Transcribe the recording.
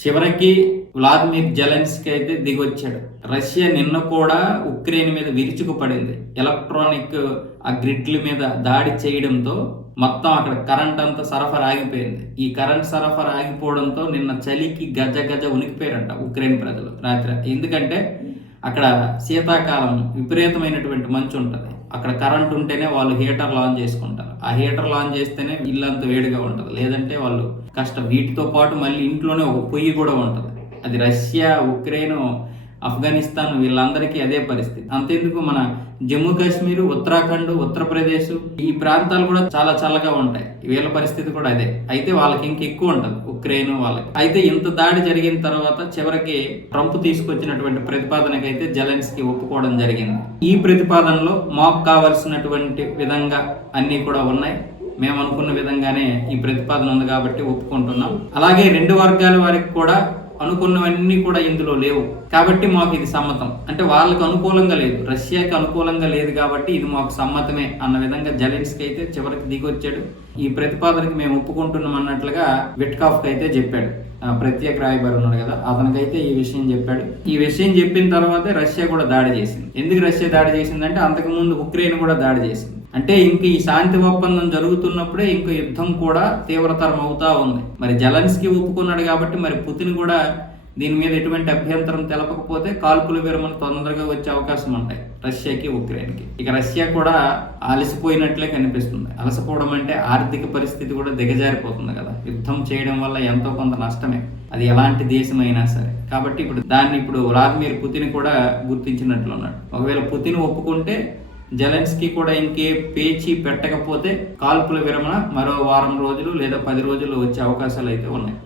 చివరికి Vladimir Zelensky అయితే దిగొచ్చాడు. Russia నిన్న కూడా ఉక్రెయిన్ మీద విరుచుకుపడింది. ఎలక్ట్రానిక్ ఆ గ్రిడ్ల మీద దాడి చేయడంతో మొత్తం అక్కడ కరెంట్ అంతా సరఫరా ఆగిపోయింది. ఈ కరెంట్ సరఫరా ఆగిపోవడంతో నిన్న చలికి గజ గజ ఉనికిపోయారంట ఉక్రెయిన్ ప్రజలు రాత్రి. ఎందుకంటే అక్కడ శీతాకాలం విపరీతమైనటువంటి మంచు ఉంటుంది. అక్కడ కరెంట్ ఉంటేనే వాళ్ళు హీటర్ ఆన్ చేసుకుంటారు. ఆ హీటర్ ఆన్ చేస్తేనే ఇల్లంత వేడిగా ఉంటుంది. లేదంటే వాళ్ళు కష్టం. వీటితో పాటు మళ్ళీ ఇంట్లోనే ఒక పొయ్యి కూడా ఉంటుంది. అది రష్యా ఉక్రెయిన్ ఆఫ్ఘనిస్తాన్ వీళ్ళందరికీ అదే పరిస్థితి. అంతేందుకు మన జమ్మూ కాశ్మీర్ ఉత్తరాఖండ్ ఉత్తరప్రదేశ్ ఈ ప్రాంతాలు కూడా చాలా చల్లగా ఉంటాయి. వీళ్ళ పరిస్థితి కూడా అదే. అయితే వాళ్ళకి ఇంక ఎక్కువ ఉంటుంది. ఉక్రెయిన్ వాళ్ళకి. అయితే ఇంత దాడి జరిగిన తర్వాత చివరికి ట్రంప్ తీసుకొచ్చినటువంటి ప్రతిపాదనకి అయితే జెలెన్స్కి ఒప్పుకోవడం జరిగింది. ఈ ప్రతిపాదనలో మాకు కావలసినటువంటి విధంగా అన్నీ కూడా ఉన్నాయి. మేము అనుకున్న విధంగానే ఈ ప్రతిపాదన ఉంది కాబట్టి ఒప్పుకుంటున్నాం. అలాగే రెండు వర్గాల వారికి కూడా అనుకున్నవన్నీ కూడా ఇందులో లేవు. కాబట్టి మాకు ఇది సమ్మతం. అంటే వాళ్ళకు అనుకూలంగా లేదు. రష్యాకి అనుకూలంగా లేదు కాబట్టి ఇది మాకు సమ్మతమే అన్న విధంగా జలెన్స్కి అయితే చివరికి దిగొచ్చాడు. ఈ ప్రతిపాదనకి మేము ఒప్పుకుంటున్నాం అన్నట్లుగా విట్కాఫ్కి అయితే చెప్పాడు. ప్రత్యేక రాయబారి ఉన్నాడు కదా అతనికైతే ఈ విషయం చెప్పాడు. ఈ విషయం చెప్పిన తర్వాతే రష్యా కూడా దాడి చేసింది. ఎందుకు రష్యా దాడి చేసిందంటే అంతకుముందు ఉక్రెయిన్ కూడా దాడి చేసింది. అంటే ఇంక ఈ శాంతి ఒప్పందం జరుగుతున్నప్పుడే ఇంక యుద్ధం కూడా తీవ్రతరం అవుతా ఉంది. మరి జలన్స్కి ఒప్పుకున్నాడు కాబట్టి మరి పుతిన్ కూడా దీని మీద ఎటువంటి అభ్యంతరం తెలపకపోతే కాల్పుల విరమణ తొందరగా వచ్చే అవకాశం ఉంటాయి. రష్యాకి ఉక్రెయిన్కి. ఇక రష్యా కూడా అలసిపోయినట్లే కనిపిస్తుంది. అలసిపోవడం అంటే ఆర్థిక పరిస్థితి కూడా దిగజారిపోతుంది కదా. యుద్ధం చేయడం వల్ల ఎంతో కొంత నష్టమే. అది ఎలాంటి దేశమైనా సరే. కాబట్టి ఇప్పుడు దాన్ని ఇప్పుడు వ్లాదిమిర్ పుతిన్ కూడా గుర్తించినట్లున్నాడు. ఒకవేళ పుతిన్ ఒప్పుకుంటే జెలెన్స్కీ కూడా ఇంకే పేచి పెట్టకపోతే కాల్పుల విరమణ మరో వారం రోజులు లేదా పది రోజులు వచ్చే అవకాశాలు అయితే ఉన్నాయి.